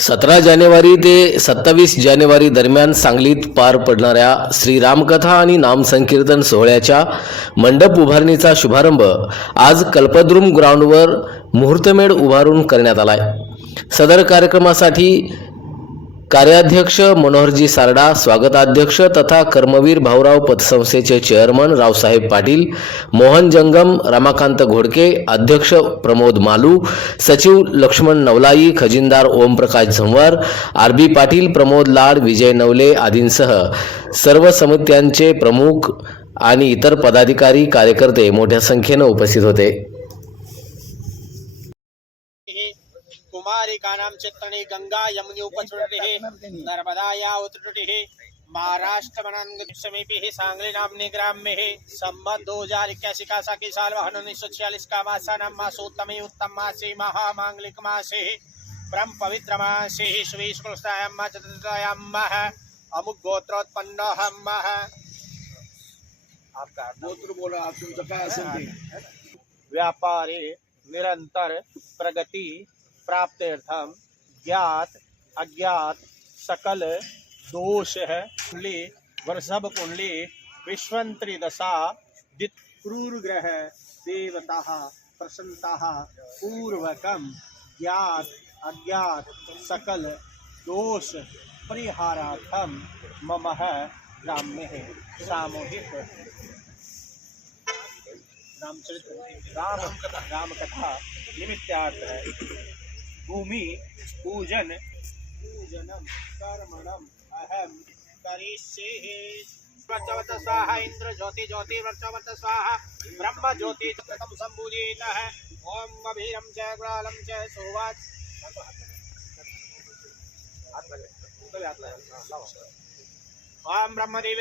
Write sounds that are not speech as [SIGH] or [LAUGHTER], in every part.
सतरा जानेवारी ते सत्तावीस जानेवारी दरम्यान सांगलीत पार पडणाऱ्या श्री रामकथा आणि नामसंकीर्तन सोहळ्याच्या मंडप उभारणीचा शुभारंभ आज कल्पद्रुम ग्राउंडवर मुहूर्तमेढ उभारून करण्यात आलाय. सदर कार्यक्रमासाठी कार्याध्यक्ष मनोहरजी सारडा स्वागताध्यक्ष तथा कर्मवीर भाऊराव पतसंस्थेचे चेअरमन रावसाहेब पाटील मोहन जंगम रमाकांत घोडके अध्यक्ष प्रमोद मालू सचिव लक्ष्मण नवलाई खजिनदार ओमप्रकाश झंवर आर बी पाटील प्रमोद लाड विजय नवले आदींसह सर्व समित्यांचे प्रमुख आणि इतर पदाधिकारी कार्यकर्ते मोठ्या संख्येनं उपस्थित होते. कुमारिकानां चित्तणे गंगा यमुनी उपसृतिः नर्मदाया उत्तुटिः महाराष्ट्र वनांग समीपे ही सांगली नामने ग्राम में है संबत दो हज़ार इक्यासी का साकी साल वाहन उन्नीस सौ छियालीस का मासा नाम मासोत्तमे उत्तम मासे महामांगलिक मासे ब्रह्म पवित्र मासे श्री शुक्लस्तायाम चतुर्थायाम अमुक गोत्रोत्पन्न हम आपका गोत्र बोला आप तुमचं काय असेल ते निरंतर प्रगति प्राप्त्यर्थम ज्ञात, अज्ञात, सकल, दोष है, कुंडली, वृषभ कुंडली विश्वंत्री दशा दित क्रूर ग्रह देवता, प्रसन्नता पूर्वकम ज्ञात, अज्ञात, सकल, दोष परिहारार्थम मम ग्राम्य है सामूहिक। रामचरित राम राम कथा निमित्तार्थ है। भूमि पूजन। पूजनम कर्मणम अहम करिष्ये व्रतवत स्वाहा इंद्र ज्योति ज्योति व्रतवत स्वाहा ब्रह्म ज्योति तम संबुधित है ओम अभीरम च ग्रालम च सुवाच। ओम ब्रह्मदेव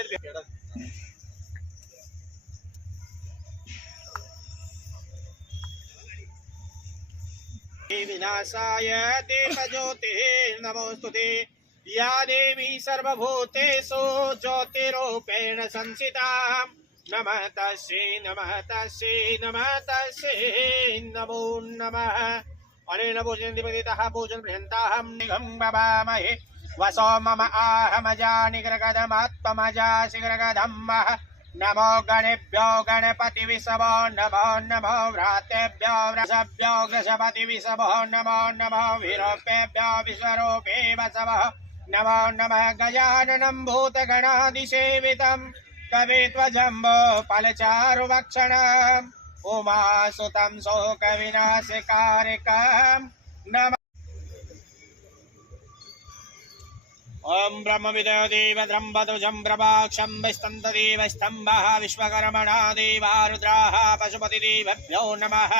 नमोऽस्तु ते या देवी सर्वभूतेषु ज्योतिरूपेण संसिता नमः तस्यै नमः तस्यै नमः तस्यै नमो। नमः अनेन पूजन्ति पतितः पूजन पर्यन्ताहं निघं भवामहे वसो मम आहमजानिग्रगदमात्मजा शिग्रगधम्मः नमो गणेभ्यो गणपति विषभो नमो नमो व्रातेभ्यो वृषभ्यो वृषपति विषभो नमो नमो विरूपेभ्यो विश्वरूपे वसवः नमो नमः गजाननं भूतगणादिसेवितं कवित्वजम्बो फलचारुभक्षणम् उमासुतं शोकविनाशकारिकम्। नमः ॐ ब्रह्मविदो द्रम्बध्वजं प्रभाक्षं विस्तन्तदेव स्तम्भः विश्वकर्मणा देवा रुद्राः पशुपतिदेवभ्यो नमः।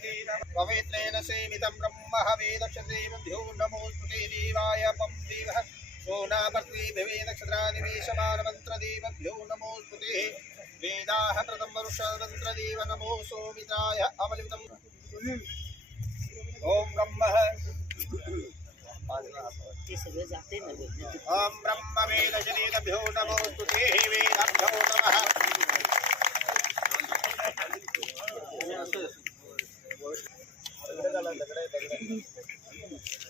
तेन पवित्रेण सेवितं ब्रह्म वेदक्षदेवभ्यो नमोऽस्तुते देवाय पं देवः। सोनापत्नीभिवे नक्षत्रादिवेशमानमन्त्रदेवभ्यो नमोऽस्तुते वेदाः प्रथम वरुषमन्त्रदेव नमो सोमिताय अवलिप्तम् ॐ ब्रह्मः. ॐ ब्रह्मवेदशरीरभ्यो नमोऽस्तुते वेदाभ्यो नमः। लागेल आता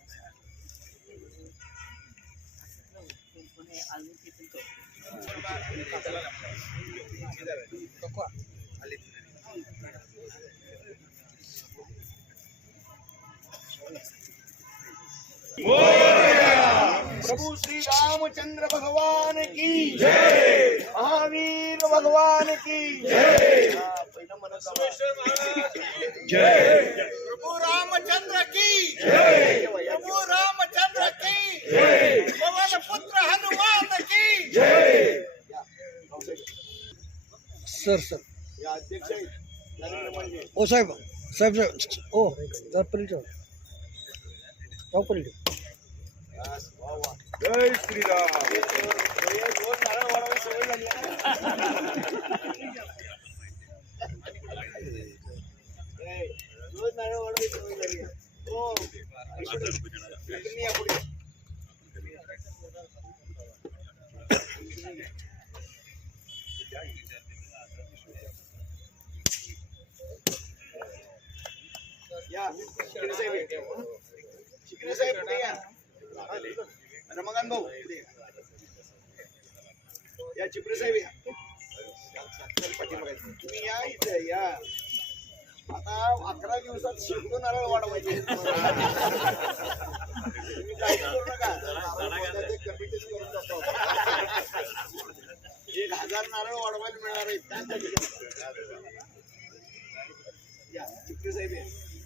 प्रभु श्री रामचंद्र भगवान की जय। महावीर भगवान की जय। जय प्रभु रामचंद्र की जय प्रभु रामचंद्र की जय पवन पुत्र हनुमान की जय सर सर या अध्यक्ष आहेत नरेंद्र म्हणजे ओ साहेब साहेब साहेब ओ जरा पलीकडे जाऊ. जाऊ पलीकडे जय श्रीराम [LAUGHS] या. पुढे. साहेब या. साहेब पुढे या? रमाकांत भाऊ या. या चिपरे साहेब या तुम्ही या इथे या. आता अकरा दिवसात शेकडो नारळ वाढवायचे. तुम्ही काही करू नका. कमिटीच करून जातो एक हजार नारळ वाढवायला मिळणार आहेत या चिपरे साहेब या.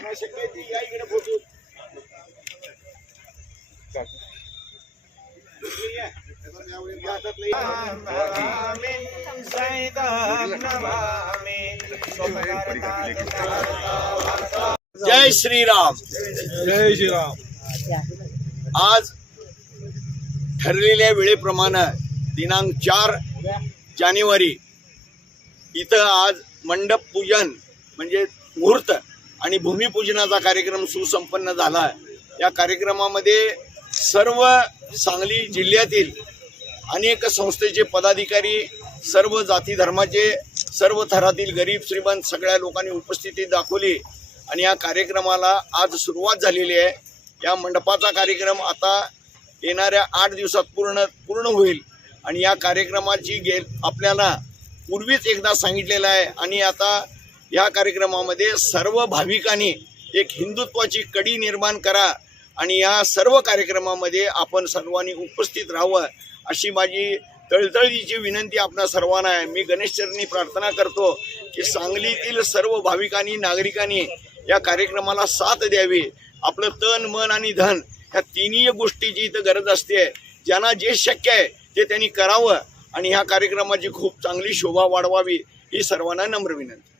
त्यांना शक्य या इकडे फोटो जय श्रीराम जय श्रीराम. आज ठरलेल्या वेळेप्रमाणे दिनांक चार जानेवारी. इथं आज मंडप पूजन म्हणजे मुहूर्त आणि भूमिपूजनाचा कार्यक्रम सुसंपन्न झाला या कार्यक्रमामध्ये सर्व सांगली जिल्ह्यातील अनेक संस्थेचे पदाधिकारी सर्व जाती धर्माचे सर्व थरातील गरीब श्रीमंत सगळ्या लोकांनी उपस्थिती दाखवली आणि या कार्यक्रमाला आज सुरुवात झालेली आहे. या मंडपाचा कार्यक्रम आता येणाऱ्या आठ दिवसात पूर्ण पूर्ण होईल आणि या कार्यक्रमाची गे आपल्याला पूर्वीच एकदा सांगितलेलं आहे आणि आता या कार्यक्रमामध्ये सर्व भाविकांनी एक हिंदुत्वाची कडी निर्माण करा आणि या सर्व कार्यक्रमामध्ये आपण सर्वांनी उपस्थित राहावं अशी माझी तळतळीची विनंती आपणा सर्वांना आहे. मी गणेशचरणी प्रार्थना करतो की सांगलीतील सर्व भाविकांनी नागरिकांनी या कार्यक्रमाला साथ द्यावी. आपलं तन मन आणि धन ह्या तिन्ही गोष्टीची इथं गरज असते. ज्यांना जे शक्य आहे ते त्यांनी करावं आणि ह्या कार्यक्रमाची खूप चांगली शोभा वाढवावी ही सर्वांना नम्र विनंती.